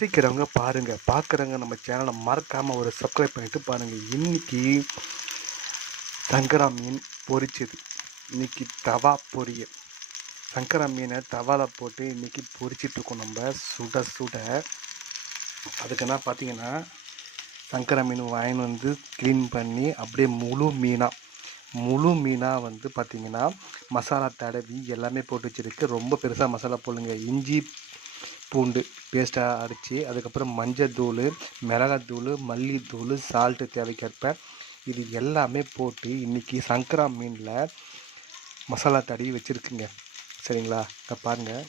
ரசிக்கிறவங்க பாருங்கள் பார்க்குறவங்க நம்ம சேனலை மறக்காமல் ஒரு சப்ஸ்கிரைப் பண்ணிட்டு பாருங்கள் இன்றைக்கி சங்கரா மீன் பொரிச்சது. இன்னைக்கு தவா பொரிய. சங்கரா மீனை தவாவில் போட்டு இன்னைக்கு பொரிச்சிட்ருக்கோம் நம்ம. சுட சுட. அதுக்கு என்ன பார்த்தீங்கன்னா சங்கரா மீன் வாங்கின்னு வந்து க்ளீன் பண்ணி அப்படியே முழு மீனாக முழு மீனாக வந்து பார்த்தீங்கன்னா மசாலா தடவி எல்லாமே போட்டு வச்சுருக்கு. ரொம்ப பெருசாக மசாலா போடுங்க இஞ்சி பூண்டு பேஸ்ட்டாக அரைச்சி அதுக்கப்புறம் மஞ்சத்தூள் மிளகாத்தூள் மல்லித்தூள் சால்ட்டு தேவைக்கேற்ப இது எல்லாமே போட்டு இன்றைக்கி சங்கரா மீனில் மசாலா தடவி வச்சுருக்குங்க. சரிங்களா? இதை பாருங்கள்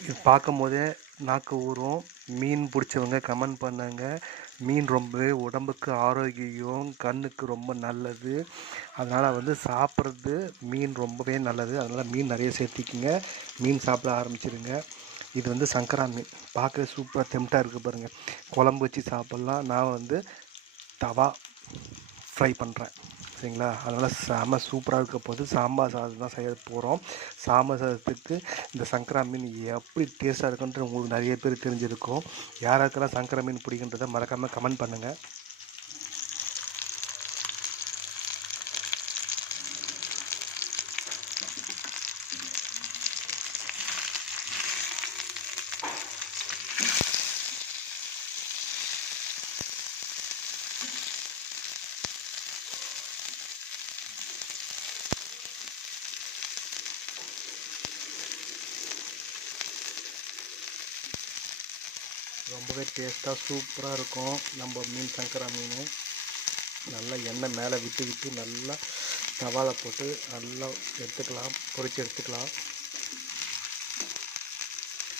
இது பார்க்கும் போதே நாக்கு ஊறும். மீன் பிடிச்சவங்க கமெண்ட் பண்ணுங்க. மீன் ரொம்ப உடம்புக்கு ஆரோக்கியம் கண்ணுக்கு ரொம்ப நல்லது. அதனால் வந்து சாப்பிட்றது மீன் ரொம்பவே நல்லது. அதனால் மீன் நிறைய சேர்த்திக்கிங்க. மீன் சாப்பிட ஆரம்பிச்சிருங்க. இது வந்து சங்கரா மீன். பார்க்க சூப்பராக தெம்ட்டாக இருக்குது பாருங்கள் குழம்பு வச்சு சாப்பிட்லாம். நான் வந்து தவா ஃப்ரை பண்ணுறேன் சரிங்களா? அதனால் செம சூப்பராக இருக்க போது சாம்பார் சாதம் தான் செய்ய போகிறோம் சாம்பார் சாதத்துக்கு இந்த சங்கரா மீன் எப்படி டேஸ்ட்டாக இருக்குன்றது உங்களுக்கு நிறைய பேர் தெரிஞ்சிருக்கும். யாராருக்கெல்லாம் சங்கரா மீன் பிடிக்குன்றதை மறக்காமல் கமெண்ட் பண்ணுங்கள் ரொம்பவே டேஸ்ட்டாக சூப்பராக இருக்கும். நம்ம மீன் சங்கரா மீன். நல்லா எண்ணெய் மேலே விட்டு விட்டு நல்லா தவால போட்டு நல்லா எடுத்துக்கலாம். பொரிச்சு எடுத்துக்கலாம்.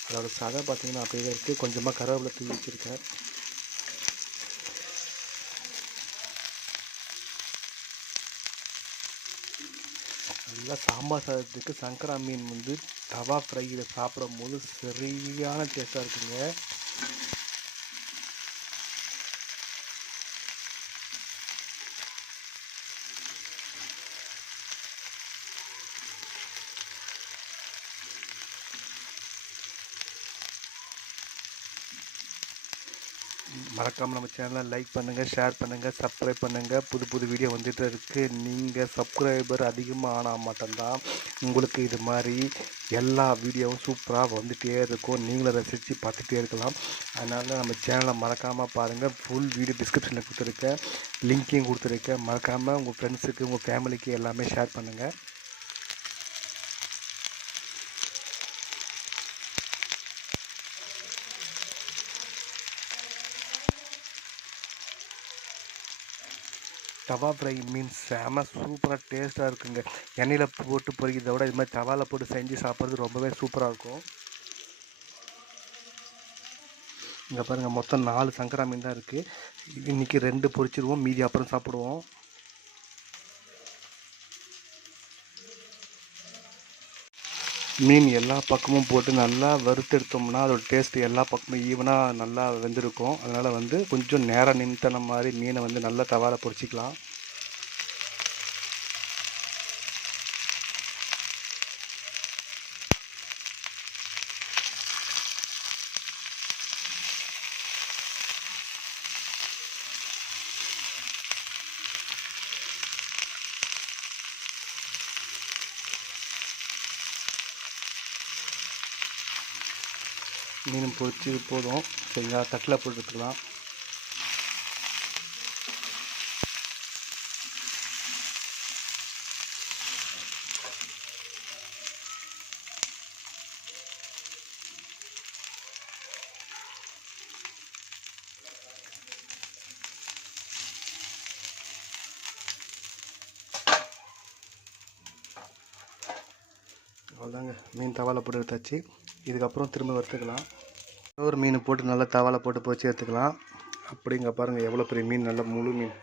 அதோட சதை பார்த்திங்கன்னா அப்படியே இருக்குது கொஞ்சமாக கருவேப்பிலை தூவி வச்சுருக்கேன். நல்லா சாம்பார் சாதத்துக்கு சங்கரா மீன் வந்து தவா ஃப்ரையில் சாப்பிடும் போது சரியான டேஸ்ட்டாக இருக்குங்க. மறக்காமல் நம்ம சேனலை லைக் பண்ணுங்கள் ஷேர் பண்ணுங்கள் சப்ஸ்கிரைப் பண்ணுங்கள் புது புது வீடியோ வந்துட்டு இருக்குது நீங்கள் சப்ஸ்கிரைபர் அதிகமாக ஆனால் மட்டும்தான் உங்களுக்கு இது மாதிரி எல்லா வீடியோவும் சூப்பராக வந்துகிட்டே இருக்கும். நீங்களும் ரசித்து பார்த்துட்டே இருக்கலாம். அதனால் நம்ம சேனலை மறக்காமல் பாருங்கள் ஃபுல் வீடியோ டிஸ்கிரிப்ஷனில் கொடுத்துருக்கேன் லிங்க்கையும் கொடுத்துருக்கேன் மறக்காமல் உங்கள் ஃப்ரெண்ட்ஸுக்கு உங்கள் ஃபேமிலிக்கு எல்லாமே ஷேர் பண்ணுங்கள் தவா ஃப்ரை மீன்ஸ் செம சூப்பராக டேஸ்ட்டாக இருக்குங்க. எண்ணெயில் போட்டு பொறிக்கிறத விட இது மாதிரி தவாவில் போட்டு செஞ்சு சாப்பிட்றது ரொம்பவே சூப்பராக இருக்கும். இங்கே பாருங்கள் மொத்தம் நாலு சங்கரா மீன் தான் இருக்குது இன்றைக்கி ரெண்டு பொரிச்சிருவோம் மீதி அப்புறம் சாப்பிடுவோம். மீன் எல்லா பக்கமும் போட்டு நல்லா வறுத்தெடுத்தோம்னா அதோட டேஸ்ட் எல்லா பக்கமும் ஈவனாக நல்லா வெந்திருக்கும். அதனால் வந்து கொஞ்சம் நேரம் நிமித்தன மாதிரி மீனை வந்து நல்லா தவால பொரிச்சிக்கலாம் மீன் பொறிச்சு போதும். சரிங்களா தட்டில் போட்டு எடுத்துக்கலாம் அவ்வளோதாங்க. மீன் தவாலை போட்டு எடுத்தாச்சு. இதுக்கப்புறம் திரும்ப வறுத்துக்கலாம். ஒரு மீன் போட்டு நல்லா தவாலை போட்டு போச்சு எடுத்துக்கலாம். அப்படிங்க பாருங்கள் எவ்வளோ பெரிய மீன் நல்லா முழு மீன்.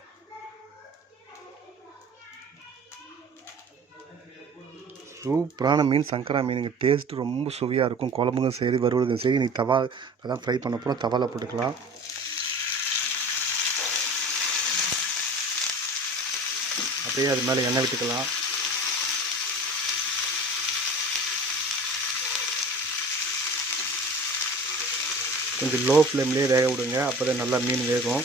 சூப்பரான மீன் சங்கரா மீனுங்க. டேஸ்ட்டு ரொம்ப சுவையாக இருக்கும். குழம்புங்க சரி வறுவலுக்கும் சரி நீ தவா அதான் ஃப்ரை பண்ண போகிறோம் போட்டுக்கலாம். அப்படியே அது மேலே எண்ணெய் விட்டுக்கலாம். கொஞ்சம் லோ ஃப்ளேம்லேயே வேக விடுங்க. அப்போ தான் நல்லா மீன் வேகும்.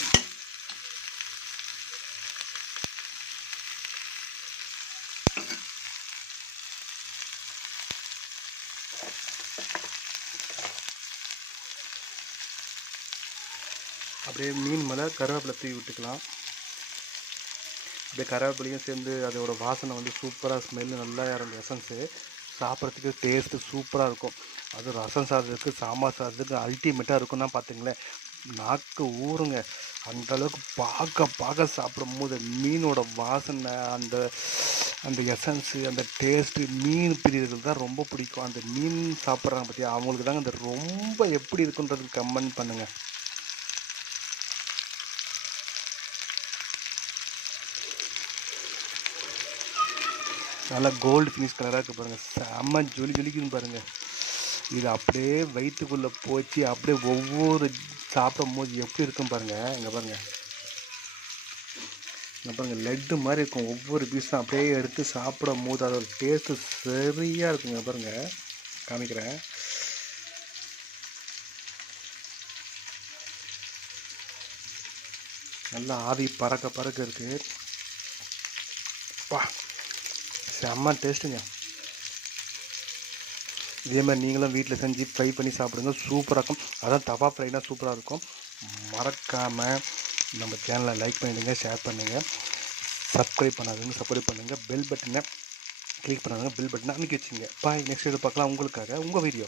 அப்படியே மீன் மேலே கருவேப்பிலை தூவி விட்டுக்கலாம். அப்படியே கருவேப்பிலையும் சேர்ந்து அதோடய வாசனை வந்து சூப்பராக ஸ்மெல்லு நல்லா இறங்கும் எசன்ஸு சாப்பிட்றதுக்கு டேஸ்ட்டு சூப்பராக இருக்கும். அது ரசம் சாதத்துக்கு சாம்பார் சாதத்துக்கு அல்டிமேட்டாக இருக்கும்னா பார்த்துங்களேன் நாக்கு ஊறுங்க அந்தளவுக்கு பார்க்க பார்க்க சாப்பிடும் போது மீனோட வாசனை அந்த அந்த எசன்ஸு அந்த டேஸ்ட்டு மீன் பிரியர்கள் தான் ரொம்ப பிடிக்கும். அந்த மீன் சாப்பிட்றாங்க பற்றி அவங்களுக்கு தாங்க அந்த ரொம்ப எப்படி இருக்குன்றதுக்கு கமெண்ட் பண்ணுங்கள் நல்லா கோல்டு ஃபினிஷ் கலராக இருக்கு பாருங்கள் செம்ம ஜொலி ஜொலிக்குன்னு பாருங்கள் இது அப்படியே வயிற்றுக்குள்ளே போச்சு அப்படியே ஒவ்வொரு சாப்பிடும் போது எப்படி இருக்கும் பாருங்கள் இங்கே பாருங்கள் இங்கே பாருங்கள் லட்டு மாதிரி இருக்கும். ஒவ்வொரு பீஸும் அப்படியே எடுத்து சாப்பிடும் போது அதோட டேஸ்ட்டு சரியாக இருக்குங்க பாருங்கள் காமிக்கிறேன். நல்லா ஆவி பறக்க பறக்க இருக்குது பா. செம்ம டேஸ்ட்டுங்க இதே மாதிரி நீங்களும் வீட்டில் செஞ்சு ஃப்ரை பண்ணி சாப்பிடுங்க. சூப்பராக இருக்கும். அதான் தவா ஃப்ரைனா சூப்பராக இருக்கும். மறக்காமல் நம்ம சேனலை லைக் பண்ணிடுங்க ஷேர் பண்ணுங்கள் சப்ஸ்கிரைப் பண்ணாதுங்க சப்ஸ்கிரைப் பண்ணுங்கள் பெல் பட்டனை கிளிக் பண்ணாதுங்க பெல் பட்டனை அனுப்பி வச்சுங்க பாய் நெக்ஸ்ட் இது பார்க்கலாம். உங்களுக்காக உங்கள் வீடியோ